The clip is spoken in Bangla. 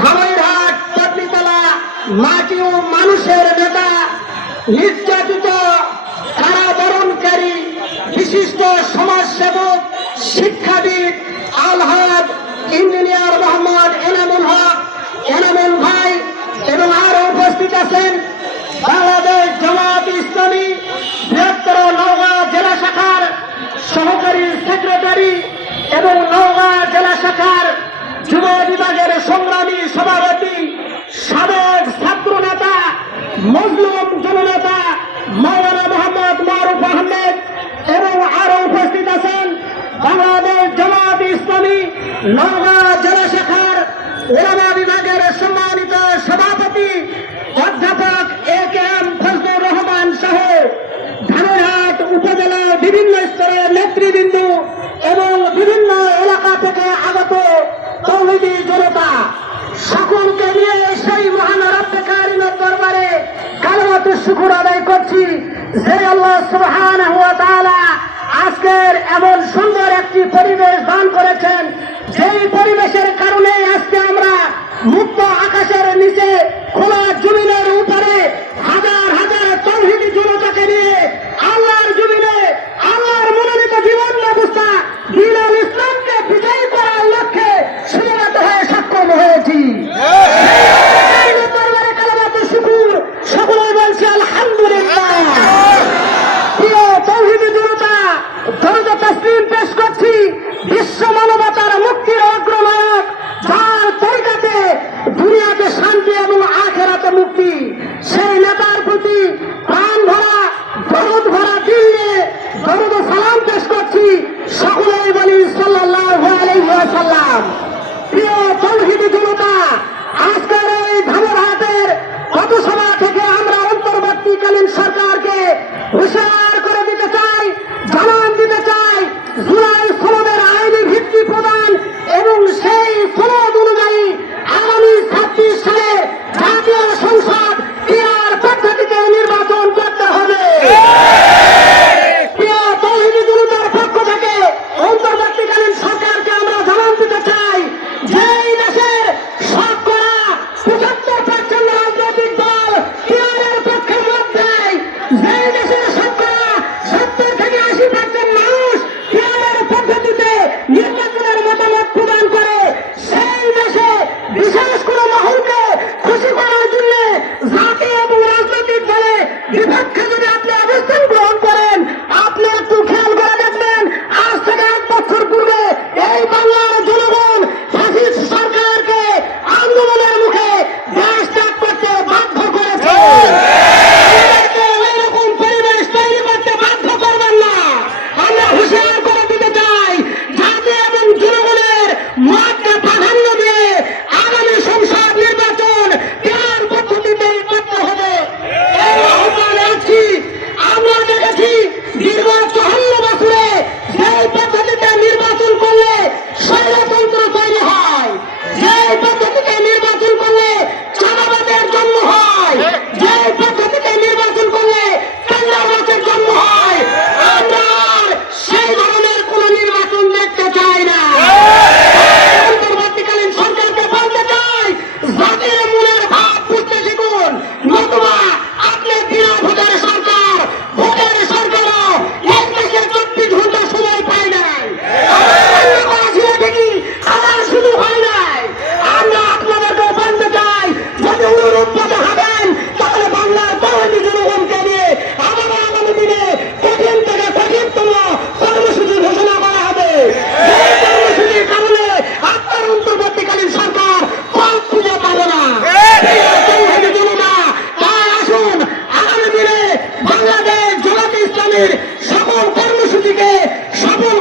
ধামইরহাট পত্নীতলা মাটি ও মানুষের নেতা, নির্যাতিত কারাবরণকারী বিশিষ্ট সমাজসেবক, শিক্ষাবিদ, আলহাদ ইঞ্জিনিয়ার মোহাম্মদ এনামুল হক, এনামুল ভাই এবং আরো উপস্থিত আছেন বাংলাদেশ জামায়াত ইসলামী বৃহত্তর নওগাঁ জেলা শাখার সহকারী সেক্রেটারি এবং নওগাঁ জেলা শাখার যুব বিভাগের সংগ্রামী সভাপতি, সাবেক ছাত্র নেতা, মজলুম জননেতা মাওলানা মোহাম্মদ মারুফ আহমেদ এবং আরো উপস্থিত আছেন বাংলাদেশ জামায়াত ইসলামী নওগাঁ জেলা শাখার ওলামা বিভাগের সম্মানিত সভাপতি অধ্যাপক এ.কে.এম. ফজলুর রহমান সহ ধামইরহাট উপজেলার বিভিন্ন স্তরের নেতৃবৃন্দ এবং বিভিন্ন এলাকা থেকে আগত তৌহিদি জনতা, সকলকে নিয়ে সেই মহান রব্বে কারিমের দরবারে কালিমাতুশ শুকর আদায় করছি যে আল্লাহ সুবহানাহু ওয়া তাআলা আজকের এমন সুন্দর একটি পরিবেশ দান করেছেন, যেই পরিবেশের কারণে আজকে আমরা মুক্ত আকাশের নিচে খোলা জমিনের উপরে হাজার হাজার তৌহিদি জনতাকে নিয়ে আল্লাহর জমিনে আল্লাহর মনোনীত জীবন ব্যবস্থা দ্বীনুল ইসলামকে বিজয়ী করার লক্ষ্যে সমবেত হয়ে সক্ষম হয়েছি। কালিমাতুশ শুকর সকলেই বলছি আলহামদুলিল্লাহ। প্রিয় তৌহিদি জনতা, দরুদ তাসলিম পেশ করছি বিশ্ব মানবতার মুক্তির অগ্রনায়ক, যার তরিকাতে দুনিয়াতে শান্তি এবং আখিরাতে মুক্তি, সেই নেতার প্রতি প্রাণ ভরা দরুদ ভরা দিল নিয়ে দরুদ ও সালাম পেশ করছি। সকলেই বলি সাল্লাল্লাহু আলাইহি ওয়াসাল্লাম। প্রিয় তৌহিদি জনতা, আজকের এই ধামইরহাটের পথসভা থেকে আমরা অন্তর্বর্তীকালীন সরকারকে হুঁশিয়ার করে দিতে চাই, জানান দিতে চাই, জুলাই সনদের আইনি ভিত্তি প্রদান এবং সেই সনদ অনুযায়ী আগামী 26 সালে জাতীয় সংসদ ক্রীড়ার পদ্ধতিতে নির্বাচন করতে হবে। প্রিয় তৌহিদি জনতার পক্ষ থেকে অন্তর্বর্তীকালীন সরকারকে আমরা জানান দিতে চাই যে এই দেশের শতকরা 75% রাজনৈতিক দল ক্রীড়ার পক্ষে মত দেয়, যে দেশের শতকরা 70 থেকে 80% মানুষ ক্রীড়ার পদ্ধতিতে নির্বাচনের মতামত প্রদান করে, সেই দেশে বিশেষ কোনো মহলকে খুশি করার জন্য জাতীয় এবং রাজনৈতিক দলে বিপক্ষে যদি আপনি অবস্থান গ্রহণ করেন, আপনি একটু খেয়াল করে দেখবেন আজ থেকে 1 বছর পূর্বে এই বাংলার জনগণ ফ্যাসিস্ট সরকারকে আন্দোলনের মুখে দেশ ত্যাগ করতে বাধ্য করেছে। এরকম পরিবেশ তৈরি করতে বাধ্য করবেন না। আমরা হুঁশিয়ার করে দিতে চাই, জাতি এবং জনগণের মতকে প্রাধান্য দিয়ে আগামী সংসদ নির্বাচন ক্রীড়ার পদ্ধতিতেই করতে হবে। এই আহ্বান রাখছি। আমরা দেখেছি দীর্ঘ 54 বছরে যে পদ্ধতিতে নির্বাচন করলে স্বৈরতন্ত্র তৈরি হয়, যে পদ্ধতিতে নির্বাচন করলে চাঁদাবাজের জন্ম হয়, যে পদ্ধতিতে নির্বাচন করলে কান্দাবাজের জন্ম হয়, আমরা আর সেই ধরনের কোন নির্বাচন দেখতে চাই না। অন্তর্বর্তীকালীন সরকারকে বলতে চাই, জাতির মনের ভাব বুঝতে শিখুন, নতুবা আপনি বিনা ভোটের সরকার, ভোটের সরকারও এই দেশে 24 ঘন্টা সময় পায় নাই। আমরা করেছি ঠিকই, আবার শুরু হয় নাই। আমরা আপনাদেরকে বলতে চাই, যদি অনুরূপ পথে হাঁটেন তাহলে বাংলার তৌহিদি জনগণকে নিয়ে আবার আগামী দিনে কঠিন থেকে কঠিনতম কর্মসূচি ঘোষণা করা হবে। এই কর্মসূচির কারণে আপনার অন্তর্বর্তীকালীন সরকার পথ খুঁজে পাবে না। তৌহিদি জনতা, তাই আসুন আগামী দিনে বাংলাদেশ জামায়াত ইসলামীর সকল কর্মসূচিকে সফল